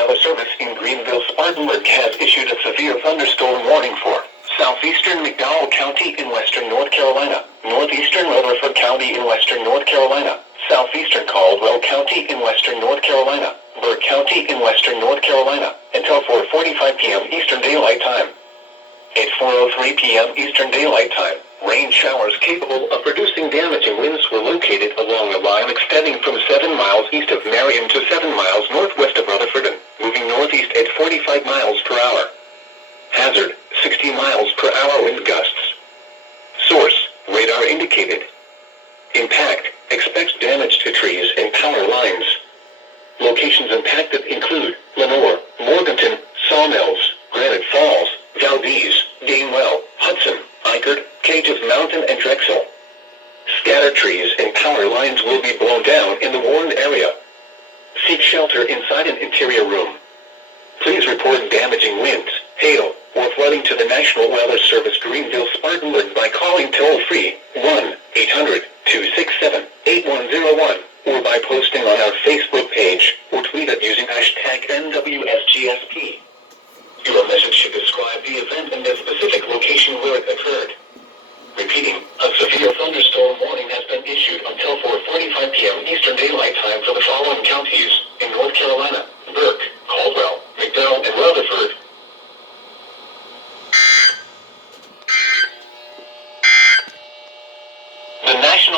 Weather Service in Greenville, Spartanburg has issued a severe thunderstorm warning for southeastern McDowell County in western North Carolina, northeastern Rutherford County in western North Carolina, southeastern Caldwell County in western North Carolina, Burke County in western North Carolina, until 4:45 p.m. Eastern Daylight Time. At 4:03 p.m. Eastern Daylight Time, rain showers capable of producing damaging winds were located along a line extending from 7 miles east of Marion to 7 miles northwest of Rutherford and moving northeast at 45 miles per hour. Hazard, 60 miles per hour wind gusts. Source, radar indicated. Impact, expects damage to trees and power lines. Locations impacted include Lenore, Morganton, Sawmills, Granite Falls, Valdez, Gainwell, Hudson, Eichard, Cages Mountain and Drexel. Scattered trees and power lines will be blown down in the warned area. Seek shelter inside an interior room. Please report damaging winds, hail, or flooding to the National Weather Service Greenville Spartanburg by calling toll-free 1-800-267-8101 or by posting on our Facebook page or tweet it using hashtag NWSGSP. Your message should describe the event and the specific location where it occurred. Repeating, a severe thunderstorm warning has been issued until 4:45 p.m. Eastern Daylight Time for the following counties in North Carolina: Burke,